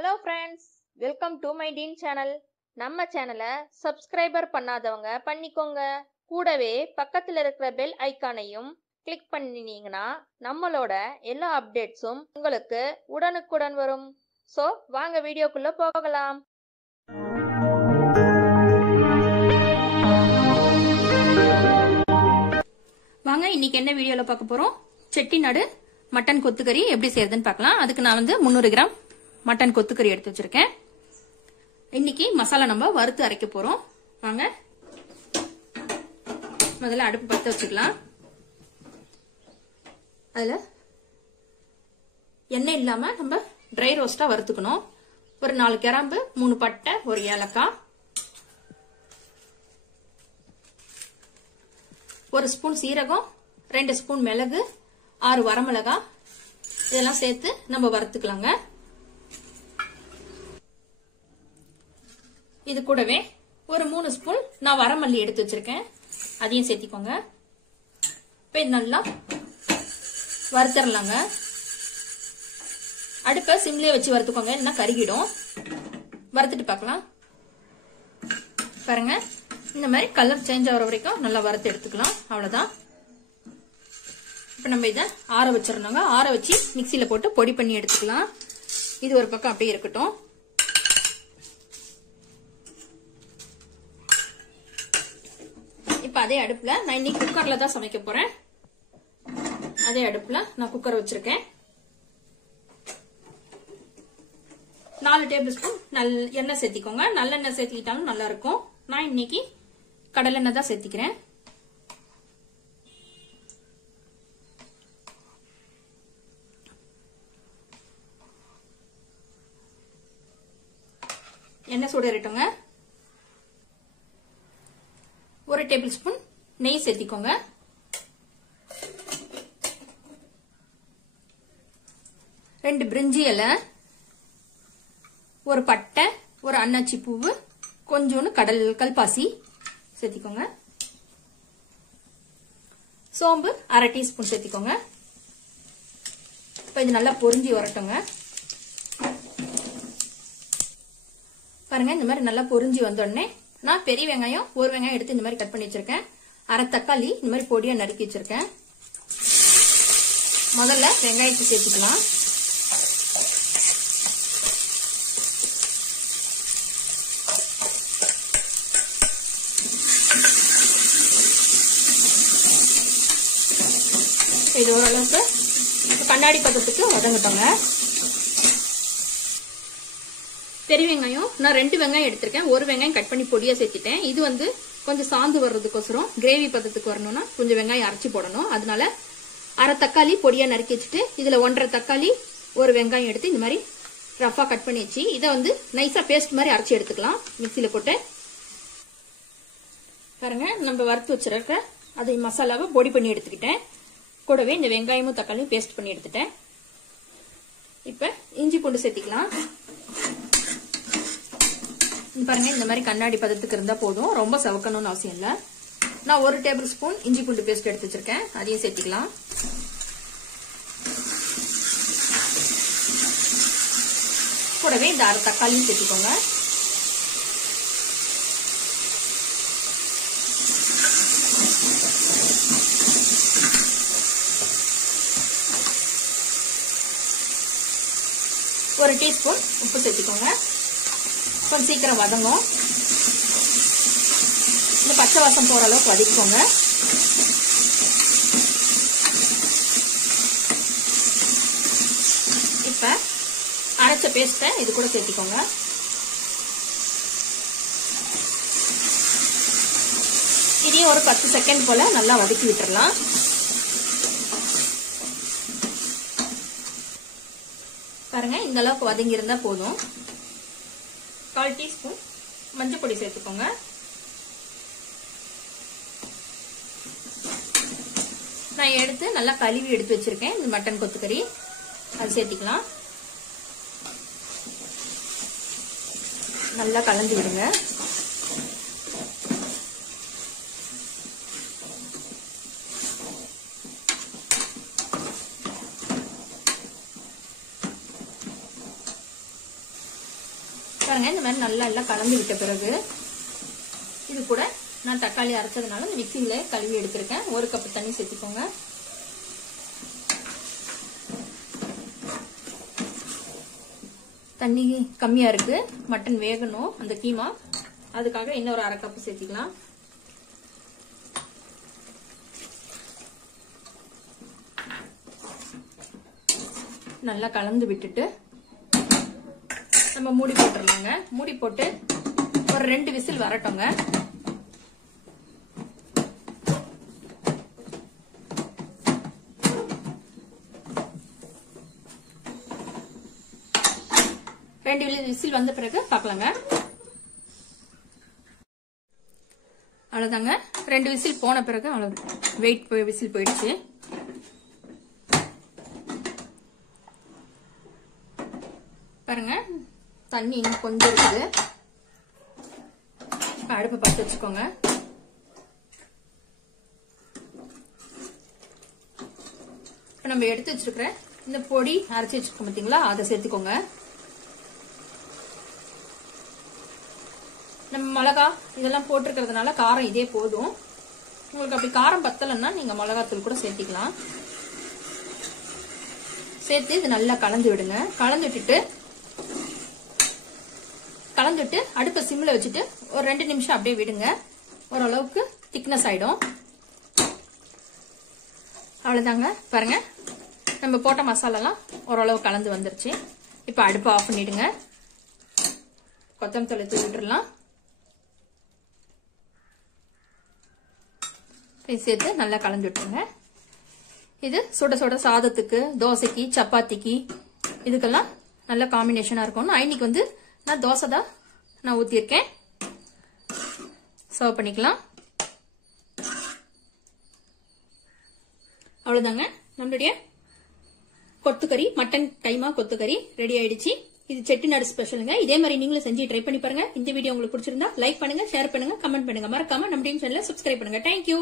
Hello friends, welcome to my Dean channel. நம்ம சேனலை subscriber பண்ணாதவங்க பண்ணிக்கோங்க. கூடவே பக்கத்துல இருக்கிற பெல் ஐகானையும் கிளிக் பண்ணினீங்கன்னா நம்மளோட எல்லா அப்டேட்ஸும் உங்களுக்கு உடனுக்குடன் வரும். ஸோ வாங்க வீடியோக்குள்ள போகலாம். வாங்க இன்னைக்கு என்ன வீடியோல பார்க்க போறோம், செட்டிநாடு மட்டன் கொத்துக்கறி எப்படி செய்யறதுன்னு பார்க்கலாம். அதுக்கு நான் 300 கிராம் மட்டன் கொத்துக்கறி எடுத்து வச்சிருக்கேன். இன்னைக்கு மசாலா நம்ம வறுத்து அரைக்க போறோம். வாங்க முதல்ல அடுப்பு பத்த வச்சுக்கலாம். அதுல எண்ணெய் இல்லாம நம்ம ட்ரை ரோஸ்டா வறுத்துக்கணும். ஒரு 4 கிராம்பு, 3 பட்டை, ஒரு ஏலக்காய், 1 ஸ்பூன் சீரகம், 2 ஸ்பூன் மிளகு, 6 வரமிளகாய், இதெல்லாம் சேர்த்து நம்ம வறுத்துக்கலாங்க. இது கூடவே ஒரு 3 ஸ்பூன் நான் வரமல்லி எடுத்து வச்சிருக்கேன், அதையும் சேர்த்திக்கோங்க. இப்ப இது நல்லா வறுத்தரலாங்க. அடுப்பை சிம்லயே வச்சு வறுத்துக்கோங்க, இல்லைன்னா கருகிடும். வறுத்துட்டு பார்க்கலாம். பாருங்க, இந்த மாதிரி கலர் சேஞ்ச் ஆகிற வரைக்கும் நல்லா வறுத்து எடுத்துக்கலாம். அவ்வளவுதான். இப்ப நம்ம இதை ஆற வச்சிடணுங்க. ஆற வச்சு மிக்சியில போட்டு பொடி பண்ணி எடுத்துக்கலாம். இது ஒரு பக்கம் அப்படியே இருக்கட்டும். இப்ப அதே அடுப்புல நான் இன்னைக்கு குக்கர்ல தான் சமைக்க போறேன். அதே அடுப்புல நான் குக்கர் வச்சிருக்கேன். 4 டேபிள் ஸ்பூன் எண்ணெய் சேர்த்திக்கோங்க. நல்லெண்ணெய் சேர்த்திக்கிட்டாலும் நல்லா இருக்கும். நான் இன்னைக்கு கடலெண்ணெய் தான் சேர்த்திக்கிறேன். எண்ணெய் சூடேறட்டுங்க. 1 டேபிள் ஸ்பூன் நெய் சேர்த்திக்கோங்க. ரெண்டு பிரிஞ்சி இலை, ஒரு பட்டை, ஒரு அன்னாச்சி பூவு, கொஞ்சோண்டு கல்பாசி சேர்த்திக்கோங்க. சோம்பு 1/2 டீஸ்பூன் சேர்த்திக்கோங்க. இப்ப இது நல்லா பொரிஞ்சு வரட்டுங்க. பாருங்க, இந்த மாதிரி நல்லா பொரிஞ்சு வந்தோடனே நான் பெரிய வெங்காயம் 1 வெங்காயம் எடுத்து இந்த மாதிரி கட் பண்ணி வச்சிருக்கேன். 1/2 தக்காளி இந்த மாதிரி பொடியா நறுக்கி வச்சிருக்கேன். முதல்ல வெங்காயத்தை சேர்த்துக்கலாம். இது ஓரளவுக்கு கண்ணாடி பதத்துக்கு வதங்கட்டோங்க. பெரிய வெங்காயம் நான் 2 வெங்காயம் எடுத்திருக்கேன். 1 வெங்காயம் கட் பண்ணி பொடியா சேர்த்துட்டேன். இது கொஞ்சம் சாந்து வர்றதுக்கோசரம் கிரேவி பதத்துக்கு வரணும்னா கொஞ்சம் வெங்காயம் அரைச்சி போடணும். அதனால 1/2 தக்காளி பொடியா நறுக்கி வச்சுட்டு இதுல 1/2 தக்காளி, 1 வெங்காயம் எடுத்து இந்த மாதிரி ரஃபா கட் பண்ணி வச்சு இதை நைஸா பேஸ்ட் மாதிரி அரைச்சி எடுத்துக்கலாம் மிக்சியில போட்டு. பாருங்க, நம்ம வறுத்து வச்சிருக்க அதை மசாலாவை பொடி பண்ணி எடுத்துக்கிட்டேன். கூடவே இந்த வெங்காயமும் தக்காளியும் பேஸ்ட் பண்ணி எடுத்துட்டேன். இப்ப இஞ்சி பூண்டு சேர்த்திக்கலாம். பாருங்க, இந்த மாதிரி கண்ணாடி பதத்துக்கு இருந்தா போதும், ரொம்ப சவக்கணும்னு அவசியம் இல்ல. நான் 1 டேபிள் ஸ்பூன் இஞ்சி பூண்டு பேஸ்ட் எடுத்து வச்சிருக்கேன், அதையும் சேர்த்திக்கலாம். கூடவே இந்த 1/2 தக்காளியும் சேர்த்திக்கோங்க. ஒரு டீஸ்பூன் உப்பு சேர்த்திக்கோங்க. கொஞ்சம் சீக்கிரம் வதங்கும். இந்த பச்சை வாசம் போற அளவுக்கு வதக்கிக்கோங்க. இப்ப அரைச்ச பேஸ்ட இது கூட சேர்த்திக்கோங்க. இதையும் ஒரு 10 செகண்ட் போல நல்லா வதக்கி விட்டுறலாம். பாருங்க, இந்த அளவுக்கு வதங்கி இருந்தா போதும். 1/4 டீஸ்பூன் மஞ்சள் பொடி சேர்த்துக்கோங்க. நான் எடுத்து நல்லா கழுவி எடுத்து வச்சிருக்கேன் இந்த மட்டன் கொத்துக்கறி, அது சேர்த்திக்கலாம். நல்லா கலந்து விடுங்க. பாருங்க இந்த மாதிரி நல்லா எல்லாம் கலந்து விட்ட பிறகு இது கூட நான் தக்காளி அரைச்சதுனால இந்த மிக்சியில கழுவி எடுத்திருக்கேன். 1 கப் தண்ணி சேர்த்துக்கோங்க. தண்ணி கம்மியா இருக்கு, மட்டன் வேகணும் அந்த கீமா, அதுக்காக இன்னொரு 1/2 கப் சேர்த்துக்கலாம். நல்லா கலந்து விட்டுட்டு நம்ம மூடி போட்டுடலாங்க. மூடி போட்டு ஒரு 2 விசில் வரட்டுங்க. ரெண்டு விசில் வந்த பிறகு பார்க்கலாங்க. அவ்வளவுதாங்க, 2 விசில் போன பிறகு அவ்வளவு விசில் போயிடுச்சு. பாருங்க தண்ணி இன்னும் கொஞ்சம் இருக்குது. அடுப்பை பற்ற வச்சுக்கோங்க. இப்ப நம்ம எடுத்து வச்சிருக்கிற இந்த பொடி அரைச்சி வச்சிருக்கோம் பாத்தீங்களா, அதை சேர்த்துக்கோங்க. நம்ம மிளகா இதெல்லாம் போட்டிருக்கிறதுனால காரம் இதே போதும். உங்களுக்கு அப்படி காரம் பத்தலைன்னா நீங்க மிளகாத்தூள் கூட சேர்த்திக்கலாம். சேர்த்து இது நல்லா கலந்து விடுங்க. கலந்துட்டு அடுப்பை சிம்ல வச்சுட்டு ஒரு 2 நிமிஷம் அப்படியே விடுங்க. ஓரளவுக்கு திக்னஸ் ஆயிடும். அவ்வளவுதாங்க. பாருங்க நம்ம போட்ட மசாலாலாம் ஓரளவு கலந்து வந்துருச்சு. இப்ப அடுப்பை ஆஃப் பண்ணிடுங்க. கொத்தமல்லி தூவி விட்டுறலாம். சேர்த்து நல்லா கலந்து விட்டுருங்க. இது சுட சுட சாதத்துக்கு, தோசைக்கு, சப்பாத்திக்கு இதுக்கெல்லாம் நல்ல காம்பினேஷனா இருக்கும். இன்னைக்கு வந்து நான் தோசை தான் நான் ஊத்திருக்கேன். சர்வ் பண்ணிக்கலாம். அவ்வளவுதாங்க, நம்மளுடைய கொத்துக்கறி, மட்டன் கைமா கொத்துக்கறி ரெடி ஆயிடுச்சு. இது செட்டிநாடு ஸ்பெஷலுங்க. இதே மாதிரி நீங்களும் செஞ்சு ட்ரை பண்ணி பாருங்க. இந்த வீடியோ உங்களுக்கு பிடிச்சிருந்தா லைக் பண்ணுங்க, ஷேர் பண்ணுங்க, கமெண்ட் பண்ணுங்க. மறக்காம நம்ம சேனலை சப்ஸ்கிரைப் பண்ணுங்க. தேங்க்யூ.